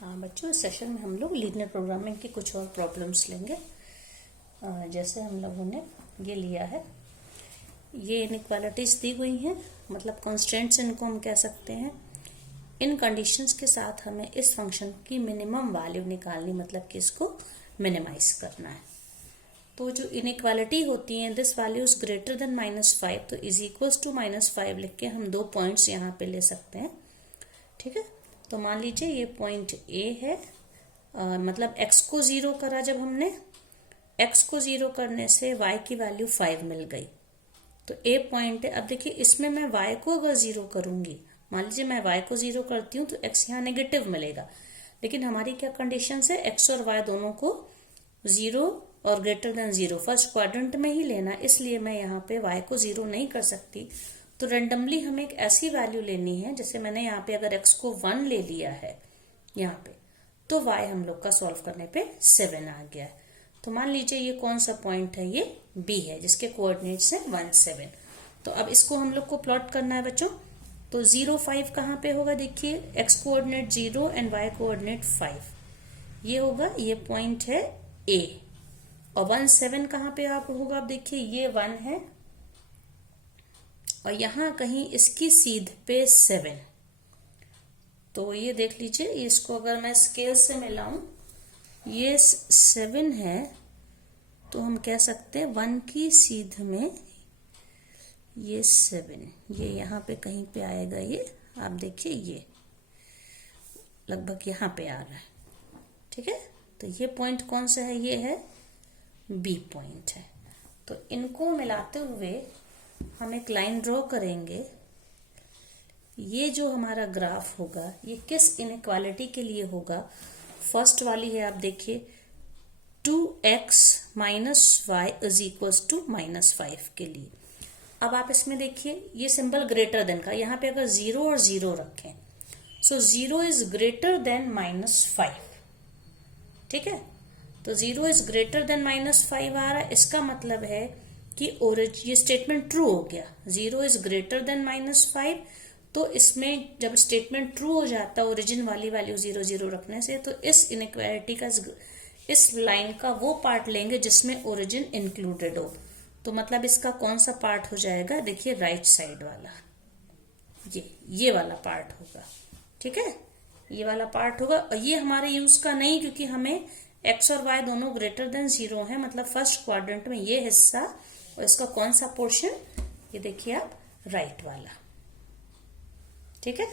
हाँ बच्चों, इस सेशन में हम लोग लीनियर प्रोग्रामिंग की कुछ और प्रॉब्लम्स लेंगे। जैसे हम लोगों ने ये लिया है, ये इनइक्वालिटीज दी हुई हैं, मतलब कॉन्स्टेंट्स इनको हम कह सकते हैं। इन कंडीशंस के साथ हमें इस फंक्शन की मिनिमम वैल्यू निकालनी, मतलब कि इसको मिनिमाइज करना है। तो जो इनइक्वालिटी होती है, this value is greater then -5, तो इज इक्वल्स टू -5 लिख के हम 2 पॉइंट्स यहाँ पे ले सकते हैं। ठीक है, तो मान लीजिए ये पॉइंट ए है, मतलब x को 0 करा जब हमने, x को 0 करने से y की वैल्यू 5 मिल गई, तो ए पॉइंट है। अब देखिए इसमें मैं y को अगर 0 करूंगी, मान लीजिए मैं y को 0 करती हूँ तो x यहाँ नेगेटिव मिलेगा, लेकिन हमारी क्या कंडीशन है, x और y दोनों को 0 और ग्रेटर देन 0 फर्स्ट क्वाड्रेंट में ही लेना, इसलिए मैं यहाँ पे y को 0 नहीं कर सकती। तो रेंडमली हमें एक ऐसी वैल्यू लेनी है, जैसे मैंने यहाँ पे अगर x को 1 ले लिया है यहाँ पे, तो y हम लोग का सॉल्व करने पे 7 आ गया है। तो मान लीजिए ये कौन सा पॉइंट है, ये b है, जिसके कोऑर्डिनेट्स हैं 1, 7। तो अब इसको हम लोग को प्लॉट करना है बच्चों। तो 0, 5 कहाँ पे होगा, देखिए x coordinate 0 and y coordinate 5, ये होगा, ये पॉइंट है a। और 1, 7 कहाँ पे आप होगा, आप देखिए ये 1 है और यहाँ कहीं इसकी सीध पे 7। तो ये देख लीजिए, इसको अगर मैं स्केल से मिलाऊं, ये 7 है, तो हम कह सकते हैं 1 की सीध में ये 7, ये यहाँ पे कहीं पे आएगा। ये आप देखिए, ये लगभग यहाँ पे आ रहा है। ठीक है, तो ये पॉइंट कौन सा है, ये है बी पॉइंट है। तो इनको मिलाते हुए हम एक लाइन ड्रॉ करेंगे। ये जो हमारा ग्राफ होगा, ये किस इनइक्वालिटी के लिए होगा, फर्स्ट वाली है, आप देखिए 2x minus y is equals to -5 के लिए। अब आप इसमें देखिए, ये सिंबल ग्रेटर देन का, यहाँ पे अगर 0 और 0 रखें, सो 0 इज ग्रेटर देन -5। ठीक है, तो 0 इज ग्रेटर देन -5 आ रहा है, इसका मतलब है कि ये स्टेटमेंट ट्रू हो गया। 0 इज ग्रेटर देन -5, तो इसमें जब स्टेटमेंट ट्रू हो जाता है ओरिजिन वाली वैल्यू 0, 0 रखने से, तो इस इनइक्वालिटी का, इस लाइन का वो पार्ट लेंगे जिसमें ओरिजिन इंक्लूडेड हो। तो मतलब इसका कौन सा पार्ट हो जाएगा, देखिए राइट साइड वाला, ये वाला पार्ट होगा। ठीक है, ये वाला पार्ट होगा। और ये हमारे यूज का नहीं, क्योंकि हमें x और y दोनों ग्रेटर देन 0 है, मतलब फर्स्ट क्वाड्रेंट में ये हिस्सा, और इसका कौन सा पोर्शन, ये देखिए आप, राइट वाला। ठीक है,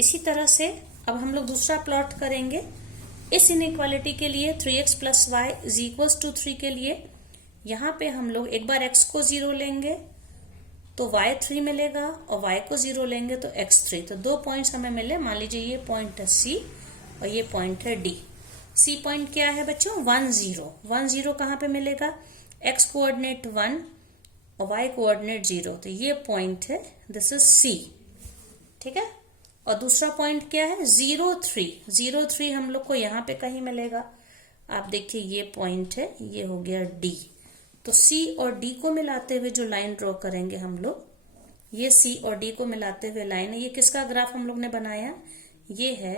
इसी तरह से अब हम लोग दूसरा प्लॉट करेंगे इस इनइक्वालिटी के लिए। 3x plus y is equals to 3 के लिए यहाँ पे हम लोग एक बार x को 0 लेंगे तो y 3 मिलेगा, और y को 0 लेंगे तो x 3। तो 2 पॉइंट्स हमें मिले। मान लीजिए ये पॉइंट है C और ये पॉइंट है D। C पॉइंट क्या है बच्चों, 1, 0। 1, 0 कहाँ पे मिलेगा, x कोऑर्डिनेट 1 और y कोऑर्डिनेट 0, तो ये पॉइंट है, दिस इज C। ठीक है, और दूसरा पॉइंट क्या है, 0, 3। 0, 3 हम लोग को यहाँ पे कहीं मिलेगा। आप देखिए ये पॉइंट है, ये हो गया D। तो C और D को मिलाते हुए जो लाइन ड्रॉ करेंगे हम लोग, ये C और D को मिलाते हुए लाइन है। ये किसका ग्राफ हम लोग ने बनाया, ये है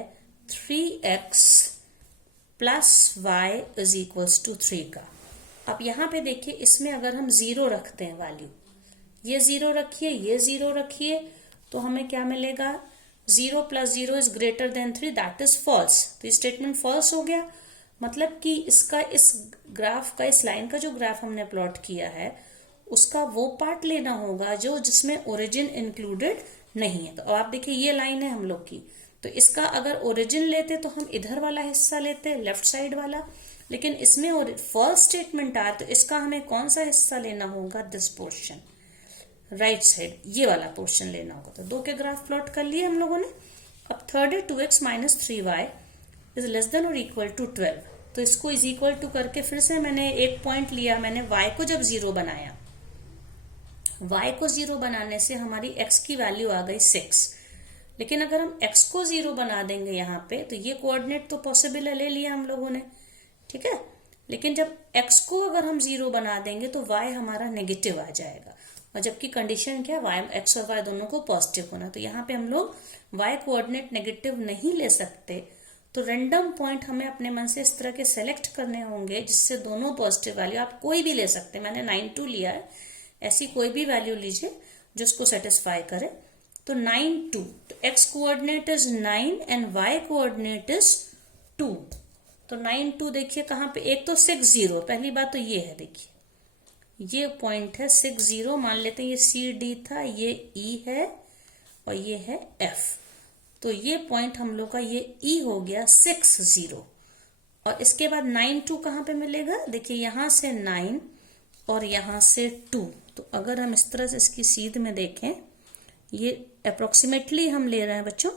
3x plus y is equals to 3 का। अब यहाँ पे देखिए, इसमें अगर हम 0 रखते हैं वैल्यू, ये 0 रखिए, ये 0 रखिए, तो हमें क्या मिलेगा, 0 plus 0 is greater than 3, that is false. तो ये स्टेटमेंट फॉल्स हो गया। मतलब कि इसका, इस ग्राफ का, इस लाइन का जो ग्राफ हमने प्लॉट किया है, उसका वो पार्ट लेना होगा जो जिसमें ओरिजिन इंक्लूडेड नहीं है। तो आप देखिए ये लाइन है हम लोग की, तो इसका अगर ओरिजिन लेते तो हम इधर वाला हिस्सा लेते, लेफ्ट साइड वाला, लेकिन इसमें फॉल्स स्टेटमेंट आ, तो इसका हमें कौन सा हिस्सा लेना होगा, दिस पोर्शन, राइट साइड, ये वाला पोर्शन लेना होगा। तो 2 के ग्राफ प्लॉट कर लिए हम लोगों ने। अब थर्ड है 2x minus 3y is less than और इक्वल टू 12। तो इसको इज इक्वल टू करके फिर से मैंने एक पॉइंट लिया, मैंने y को जब 0 बनाया, y को 0 बनाने से हमारी x की वैल्यू आ गई 6। लेकिन अगर हम x को 0 बना देंगे यहाँ पे, तो ये कोऑर्डिनेट तो पॉसिबल है, ले लिया हम लोगों ने। ठीक है, लेकिन जब x को अगर हम 0 बना देंगे तो y हमारा नेगेटिव आ जाएगा। और जबकि कंडीशन क्या, वाई एक्स और वाई दोनों को पॉजिटिव होना। तो यहाँ पे हम लोग वाई कोऑर्डिनेट नेगेटिव नहीं ले सकते, तो रैंडम पॉइंट हमें अपने मन से इस तरह के सेलेक्ट करने होंगे जिससे दोनों पॉजिटिव वैल्यू, आप कोई भी ले सकते हैं, मैंने 9 2 लिया है, ऐसी कोई भी वैल्यू लीजिए जो उसको सेटिस्फाई करे। तो 9 2, तो x coordinate is 9 and y coordinate is 2। तो 9 2 देखिए कहाँ पे, एक तो 6 0, पहली बात तो ये है, देखिए ये पॉइंट है 6 0, मान लेते हैं ये सी डी था, ये ई है और ये है एफ। तो ये पॉइंट हम लोग का ये ई हो गया 6 0। और इसके बाद 9 2 कहाँ पे मिलेगा, देखिए यहां से 9 और यहां से 2। तो अगर हम इस तरह से इसकी सीध में देखें, ये अप्रोक्सीमेटली हम ले रहे हैं बच्चों,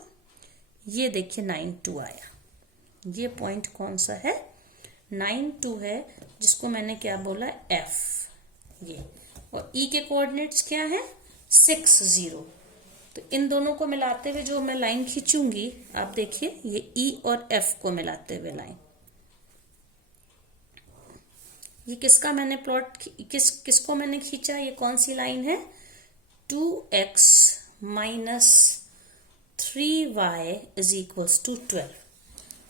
ये देखिए 9 2 आया। ये पॉइंट कौन सा है, 9 2 है, जिसको मैंने क्या बोला, एफ ये। और ई के कोऑर्डिनेट्स क्या है, 6 0। तो इन दोनों को मिलाते हुए जो मैं लाइन खींचूंगी, आप देखिए ये ई और एफ को मिलाते हुए लाइन, ये किसका मैंने प्लॉट, किसको मैंने खींचा, ये कौन सी लाइन है, 2x minus 3y is equals to 12।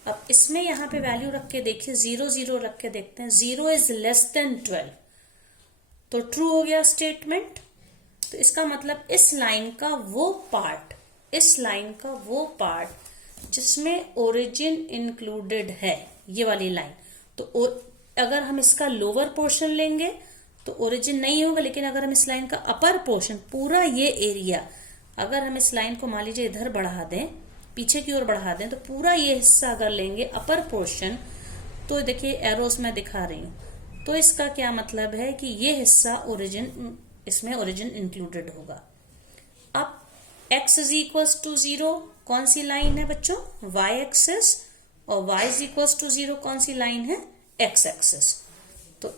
अब इसमें यहां पे वैल्यू रख के देखिए, 0 0 रख के देखते हैं, 0 इज लेस देन 12, तो ट्रू हो गया स्टेटमेंट। तो इसका मतलब इस लाइन का वो पार्ट, इस लाइन का वो पार्ट जिसमें ओरिजिन इंक्लूडेड है, ये वाली लाइन, तो अगर हम इसका लोअर पोर्शन लेंगे तो ओरिजिन नहीं होगा, लेकिन अगर हम इस लाइन का अपर पोर्शन, पूरा ये एरिया, अगर हम इस लाइन को मान लीजिए इधर बढ़ा दें, पीछे की ओर बढ़ा दें, तो पूरा ये हिस्सा अगर लेंगे अपर पोर्शन, तो देखिए एरोस में दिखा रही हूं, तो इसका क्या मतलब है कि ये हिस्सा ओरिजिन, इसमें ओरिजिन इंक्लूडेड होगा। अब x इज इक्वल्स टू 0 कौन सी लाइन है बच्चों, y एक्सिस, और y इज इक्वल्स टू 0 कौन सी लाइन है, x एक्सिस। तो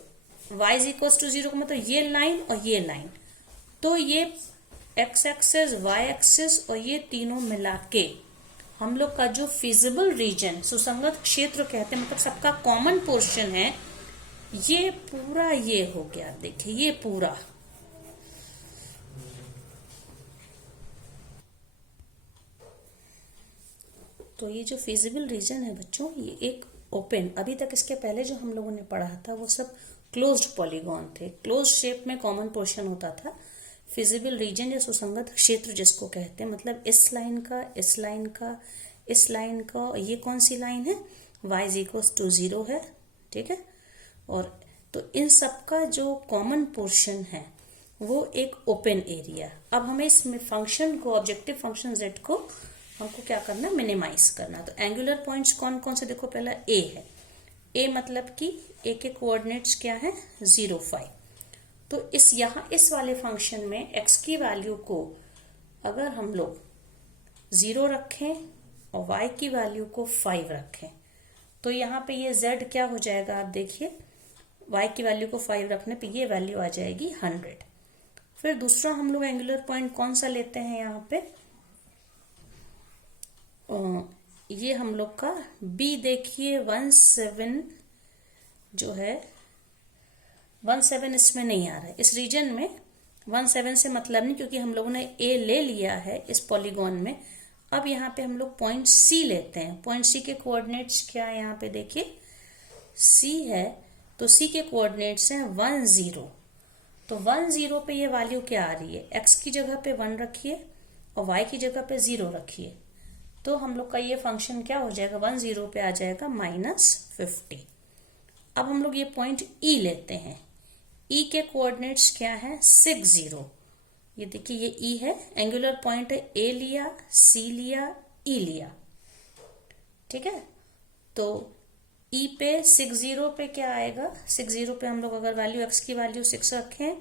y इज इक्वल्स टू 0 का मतलब ये लाइन और ये लाइन, तो ये x एक्सिस, y एक्सिस और ये तीनों मिला के हम लोग का जो फिजिबल रीजन, सुसंगत क्षेत्र कहते हैं, मतलब सबका कॉमन पोर्शन है, ये पूरा ये हो गया। देखिए ये पूरा, तो ये जो फिजिबल रीजन है बच्चों, ये एक ओपन, अभी तक इसके पहले जो हम लोगों ने पढ़ा था वो सब क्लोज्ड पॉलीगॉन थे, क्लोज शेप में कॉमन पोर्शन होता था। फिजिबल रीजन या सुसंगत क्षेत्र जिसको कहते हैं, मतलब इस लाइन का, इस लाइन का, इस लाइन का, ये कौन सी लाइन है, y इज इक्वल्स टू 0 है, ठीक है। और तो इन सबका जो कॉमन पोर्शन है वो एक ओपन एरिया। अब हमें इस फंक्शन को, ऑब्जेक्टिव फंक्शन z को हमको क्या करना, मिनिमाइज करना। तो एंगुलर पॉइंट्स कौन कौन से, देखो पहला a है, a मतलब कि a के कोऑर्डिनेट्स क्या है, 0 5। तो इस वाले फंक्शन में x की वैल्यू को अगर हम लोग 0 रखें और y की वैल्यू को 5 रखें, तो यहाँ पे ये z क्या हो जाएगा, आप देखिए y की वैल्यू को 5 रखने पे ये वैल्यू आ जाएगी 100। फिर दूसरा हम लोग एंगुलर पॉइंट कौन सा लेते हैं यहाँ पे, ये हम लोग का b देखिए 17 जो है, 17 इसमें नहीं आ रहा है, इस रीजन में 17 से मतलब नहीं, क्योंकि हम लोगों ने a ले लिया है इस पॉलीगॉन में। अब यहाँ पे हम लोग पॉइंट c लेते हैं। पॉइंट c के कोऑर्डिनेट्स क्या है, यहाँ पे देखिए c है, तो c के कोऑर्डिनेट्स हैं 1 0। तो 1 0 पे ये वैल्यू क्या आ रही है, x की जगह पे 1 रखिए और y की जगह पे 0 रखिए, तो हम लोग का ये फंक्शन क्या हो जाएगा, 1 0 पे आ जाएगा -50। अब हम लोग ये पॉइंट E लेते हैं। E के कोऑर्डिनेट्स क्या है, 6 0। ये देखिए ये E है, एंगुलर पॉइंट है, A लिया, C लिया, E लिया, ठीक है। तो E पे 6 0 पे क्या आएगा, 6 0 पे हम लोग अगर वैल्यू x की वैल्यू 6 रखें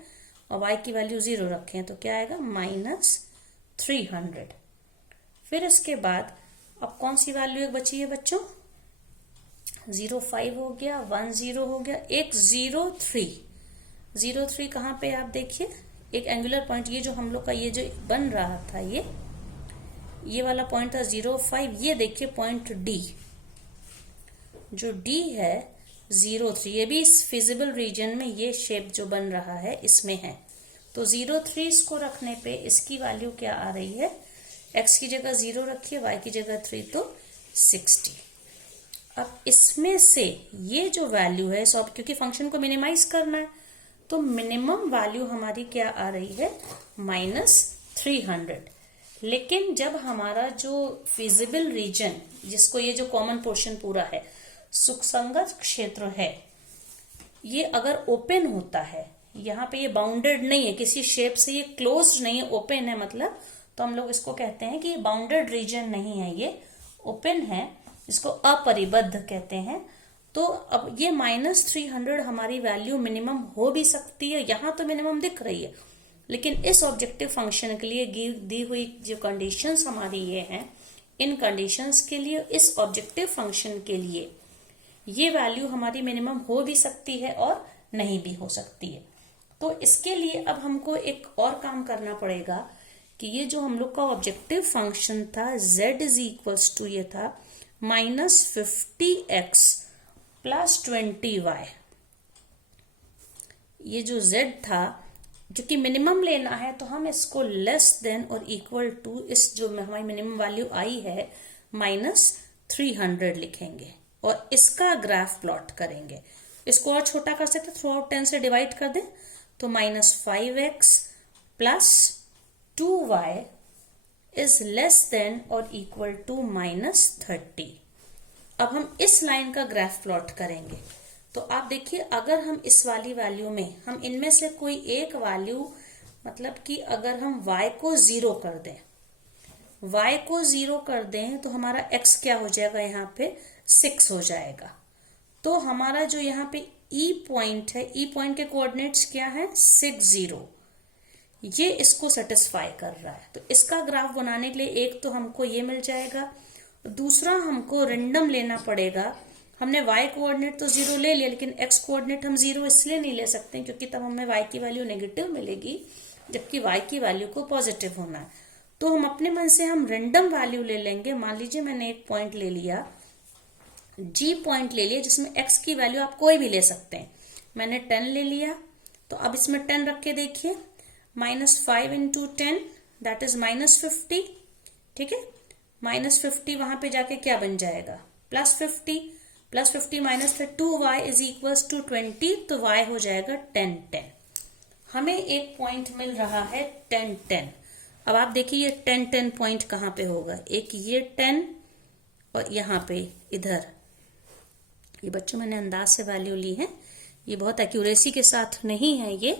और y की वैल्यू 0 रखें, तो क्या आएगा, -300। फिर इसके बाद अब कौन सी वैल्यू एक बची है बच्चों, 0 5 हो गया, 1 0 हो गया, एक 0 3। 0 3 कहाँ पे, आप देखिए एक एंगुलर पॉइंट, ये जो हम लोग का ये जो बन रहा था, ये वाला पॉइंट था 0 5। ये देखिए पॉइंट D, जो D है 0 3, ये भी इस फिजिबल रीजन में ये शेप जो बन रहा है इसमें है। तो 0.3 इसको रखने पे इसकी वैल्यू क्या आ रही है, x की जगह 0 रखिए, y की जगह 3 तो 60। अब इसमें से ये जो वैल्यू है सब, क्योंकि फंक्शन को मिनिमाइज करना है, तो मिनिमम वैल्यू हमारी क्या आ रही है, -300। लेकिन जब हमारा जो फिजिबल रीजन, जिसको ये जो कॉमन पोर्शन पूरा है, सुसंगत क्षेत्र है, ये अगर ओपन होता है, यहाँ पे ये बाउंडेड नहीं है किसी शेप से, ये क्लोज्ड नहीं है, ओपन है मतलब, तो हम लोग इसको कहते हैं कि ये बाउंडेड रीजन नहीं है, ये ओपन है, इसको अपरिबद्ध कहते हैं। तो अब ये -300 हमारी वैल्यू मिनिमम हो भी सकती है, यहां तो मिनिमम दिख रही है, लेकिन इस ऑब्जेक्टिव फंक्शन के लिए दी हुई जो कंडीशंस हमारी ये हैं, इन कंडीशंस के लिए, इस ऑब्जेक्टिव फंक्शन के लिए ये वैल्यू हमारी मिनिमम हो भी सकती है और नहीं भी हो सकती है। तो इसके लिए अब हमको एक और काम करना पड़ेगा कि ये जो हम लोग का ऑब्जेक्टिव फंक्शन था z इज इक्वल्स टू, ये था -50x + 20y। ये जो z था, जो कि मिनिमम लेना है, तो हम इसको लेस देन और इक्वल टू, इस जो हमारी मिनिमम वैल्यू आई है -300 लिखेंगे और इसका ग्राफ प्लॉट करेंगे। इसको और छोटा कर सकते, थ्रू आउट 10 से डिवाइड कर दें, तो -5x + 2y is less than और इक्वल टू -30। अब हम इस लाइन का ग्राफ प्लॉट करेंगे। तो आप देखिए, अगर हम इस वाली वैल्यू में, हम इनमें से कोई एक वैल्यू, मतलब कि अगर हम y को 0 कर दें, y को 0 कर दें, तो हमारा x क्या हो जाएगा, यहाँ पे 6 हो जाएगा। तो हमारा जो यहाँ पे E पॉइंट है, E पॉइंट के कोऑर्डिनेट्स क्या है, 6 0, ये इसको सेटिस्फाई कर रहा है। तो इसका ग्राफ बनाने के लिए एक तो हमको ये मिल जाएगा, दूसरा हमको रेंडम लेना पड़ेगा। हमने y कोऑर्डिनेट तो 0 ले लिया, लेकिन x कोऑर्डिनेट हम 0 इसलिए नहीं ले सकते क्योंकि तब हमें y की वैल्यू नेगेटिव मिलेगी, जबकि y की वैल्यू को पॉजिटिव होना है। तो हम अपने मन से हम रेंडम वैल्यू ले लेंगे। मान लीजिए मैंने एक पॉइंट ले लिया, G पॉइंट ले लिया, जिसमें x की वैल्यू आप कोई भी ले सकते हैं। मैंने 10 ले लिया, तो अब इसमें 10 रख के देखिए, -5 × 10 दैट इज -50, ठीक है। -50 वहां पे जाके क्या बन जाएगा, +50, +50 - 2y इज इक्वल्स टू 20, तो y हो जाएगा 10 10। हमें एक पॉइंट मिल रहा है 10 10। अब आप देखिए ये 10 10 पॉइंट कहाँ पे होगा, एक ये 10 और यहाँ पे इधर, ये बच्चों मैंने अंदाज से वैल्यू ली है, ये बहुत एक्यूरेसी के साथ नहीं है ये।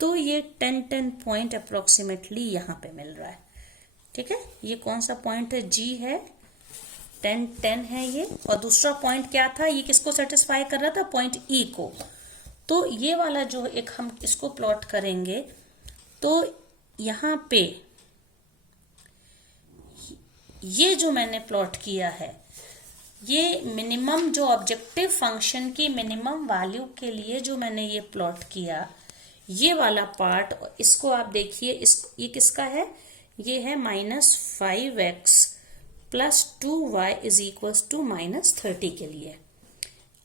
तो ये 10 10 पॉइंट अप्रोक्सीमेटली यहाँ पे मिल रहा है, ठीक है। ये कौन सा पॉइंट है, G है, 10 10 है ये। और दूसरा पॉइंट क्या था, ये किसको सेटिस्फाई कर रहा था, पॉइंट E को। तो ये वाला जो एक हम इसको प्लॉट करेंगे, तो यहाँ पे ये जो मैंने प्लॉट किया है, ये मिनिमम जो ऑब्जेक्टिव फंक्शन की मिनिमम वैल्यू के लिए जो मैंने ये प्लॉट किया, ये वाला पार्ट, इसको आप देखिए, ये किसका है, ये है -5x + 2y is equals to -30 के लिए।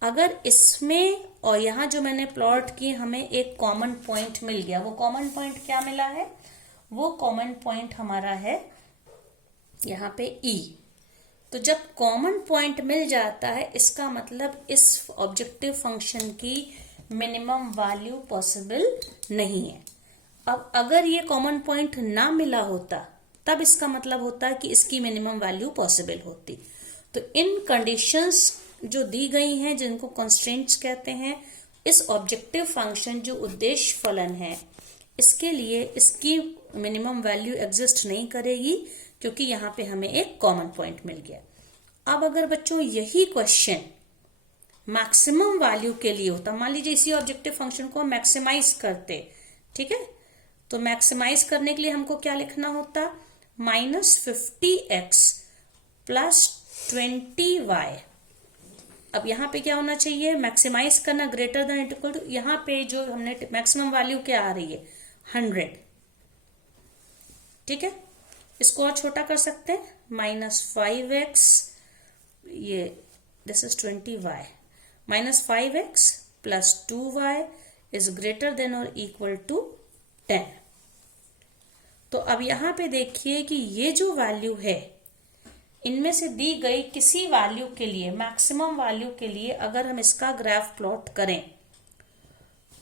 अगर इसमें और यहाँ जो मैंने प्लॉट की, हमें एक कॉमन पॉइंट मिल गया। वो कॉमन पॉइंट क्या मिला है, वो कॉमन पॉइंट हमारा है यहाँ पे E। तो जब कॉमन पॉइंट मिल जाता है, इसका मतलब इस ऑब्जेक्टिव फंक्शन की मिनिमम वैल्यू पॉसिबल नहीं है। अब अगर ये कॉमन पॉइंट ना मिला होता, तब इसका मतलब होता है कि इसकी मिनिमम वैल्यू पॉसिबल होती। तो इन कंडीशंस जो दी गई हैं, जिनको कंस्ट्रेंट्स कहते हैं, इस ऑब्जेक्टिव फंक्शन जो उद्देश्य फलन है, इसके लिए इसकी मिनिमम वैल्यू एग्जिस्ट नहीं करेगी, क्योंकि यहाँ पे हमें एक कॉमन पॉइंट मिल गया। अब अगर बच्चों यही क्वेश्चन मैक्सिमम वैल्यू के लिए होता, मान लीजिए इसी ऑब्जेक्टिव फंक्शन को मैक्सिमाइज करते, ठीक है, तो मैक्सिमाइज करने के लिए हमको क्या लिखना होता, -50x + 20y। अब यहाँ पे क्या होना चाहिए, मैक्सिमाइज करना ग्रेटर देन इक्वल टू, यहाँ पे जो हमने मैक्सिमम वैल्यू क्या आ रही है, 100, ठीक है। इसको और छोटा कर सकते हैं, -5x, ये this is 20y, -5x + 2y is greater than और इक्वल टू 10। तो अब यहां पे देखिए कि ये जो वैल्यू है, इनमें से दी गई किसी वैल्यू के लिए, मैक्सिमम वैल्यू के लिए अगर हम इसका ग्राफ प्लॉट करें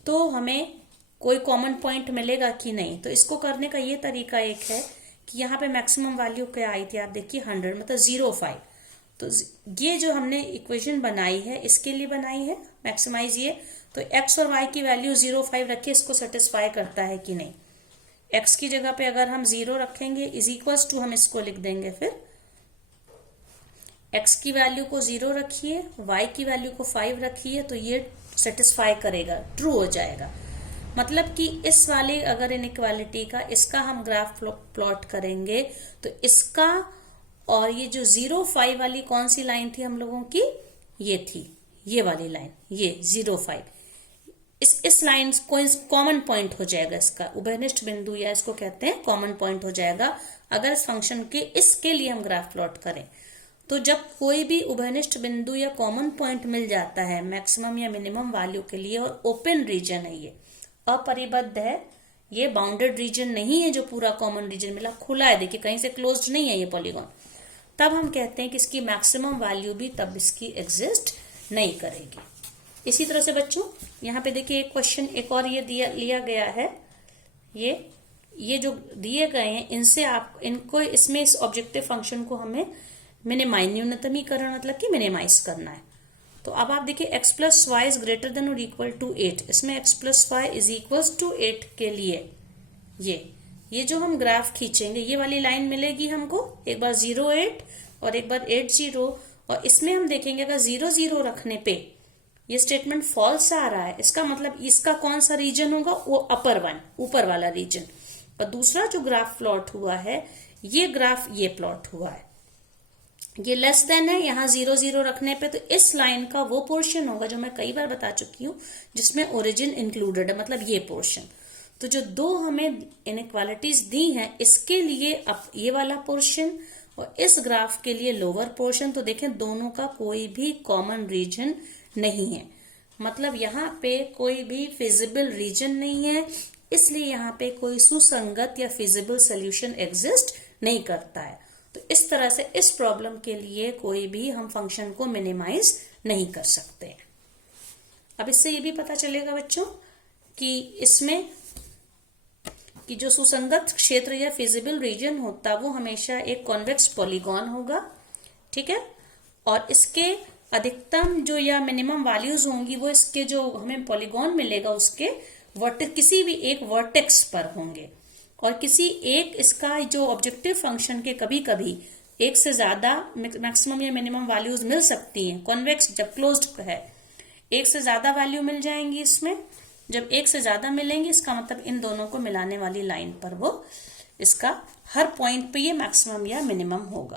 तो हमें कोई कॉमन पॉइंट मिलेगा कि नहीं। तो इसको करने का ये तरीका एक है कि यहाँ पे मैक्सिमम वैल्यू क्या आई थी, आप देखिए 100, मतलब 0.5। तो ये जो हमने इक्वेशन बनाई है इसके लिए बनाई है, मैक्सिमाइज ये। तो x और y की वैल्यू 0.5 रखिए, इसको सेटिस्फाई करता है कि नहीं। x की जगह पे अगर हम 0 रखेंगे इज इक्वल्स टू, हम इसको लिख देंगे फिर x की वैल्यू को 0 रखिए, y की वैल्यू को 5 रखिए, तो ये सेटिस्फाई करेगा, ट्रू हो जाएगा। मतलब कि इस वाले अगर इनइक्वालिटी का इसका हम ग्राफ प्लॉट करेंगे तो इसका और ये जो 0.5 वाली कौन सी लाइन थी हम लोगों की, ये थी ये वाली लाइन, ये 0.5, इस लाइन को कॉमन पॉइंट हो जाएगा, इसका उभयनिष्ठ बिंदु या इसको कहते हैं कॉमन पॉइंट हो जाएगा अगर इस फंक्शन के इसके लिए हम ग्राफ प्लॉट करें। तो जब कोई भी उभयनिष्ठ बिंदु या कॉमन पॉइंट मिल जाता है मैक्सिमम या मिनिमम वैल्यू के लिए, और ओपन रीजन है, ये अपरिबद्ध है, ये बाउंडेड रीजन नहीं है जो पूरा कॉमन रीजन मिला, खुला है, देखिए कहीं से क्लोज्ड नहीं है ये पॉलीगॉन, तब हम कहते हैं कि इसकी मैक्सिमम वैल्यू भी तब इसकी एग्जिस्ट नहीं करेगी। इसी तरह से बच्चों यहाँ पे देखिए एक क्वेश्चन एक और ये लिया गया है, ये जो दिए गए हैं इनसे आप इनको इसमें इस ऑब्जेक्टिव फंक्शन को हमें मिनिमाइज, न्यूनतमीकरण मतलब कि मिनिमाइज करना है। तो अब आप देखिए x plus y is greater than और इक्वल टू 8, इसमें x plus y is equal to 8 के लिए ये जो हम ग्राफ खींचेंगे ये वाली लाइन मिलेगी हमको, एक बार 0.8 और एक बार 8.0, और इसमें हम देखेंगे अगर 0.0 रखने पे ये स्टेटमेंट फॉल्स आ रहा है, इसका मतलब इसका कौन सा रीजन होगा, वो अपर वन, ऊपर वाला रीजन। और दूसरा जो ग्राफ प्लॉट हुआ है ये ग्राफ ये प्लॉट हुआ है, ये लेस देन है यहाँ 0.0 रखने पे, तो इस लाइन का वो पोर्शन होगा जो मैं कई बार बता चुकी हूँ जिसमें ओरिजिन इंक्लूडेड है, मतलब ये पोर्शन। तो जो दो हमें इनइक्वालिटीज दी हैं इसके लिए अब ये वाला पोर्शन और इस ग्राफ के लिए लोअर पोर्शन, तो देखें दोनों का कोई भी कॉमन रीजन नहीं है, मतलब यहाँ पे कोई भी फिजिबल रीजन नहीं है, इसलिए यहाँ पे कोई सुसंगत या फिजिबल सोल्यूशन एग्जिस्ट नहीं करता है। तो इस तरह से इस प्रॉब्लम के लिए कोई भी हम फंक्शन को मिनिमाइज नहीं कर सकते। अब इससे ये भी पता चलेगा बच्चों कि इसमें कि जो सुसंगत क्षेत्र या फिजिबल रीजन होता वो हमेशा एक कॉन्वेक्स पॉलीगॉन होगा, ठीक है, और इसके अधिकतम जो या मिनिमम वैल्यूज होंगी वो इसके जो हमें पॉलीगॉन मिलेगा उसके किसी भी एक वर्टेक्स पर होंगे, और किसी एक इसका जो ऑब्जेक्टिव फंक्शन के कभी कभी एक से ज्यादा मैक्सिमम या मिनिमम वैल्यूज मिल सकती हैं, कॉन्वेक्स जब क्लोज्ड है एक से ज्यादा वैल्यू मिल जाएंगी इसमें, जब एक से ज्यादा मिलेंगी इसका मतलब इन दोनों को मिलाने वाली लाइन पर वो इसका हर पॉइंट पे ये मैक्सिमम या मिनिमम होगा।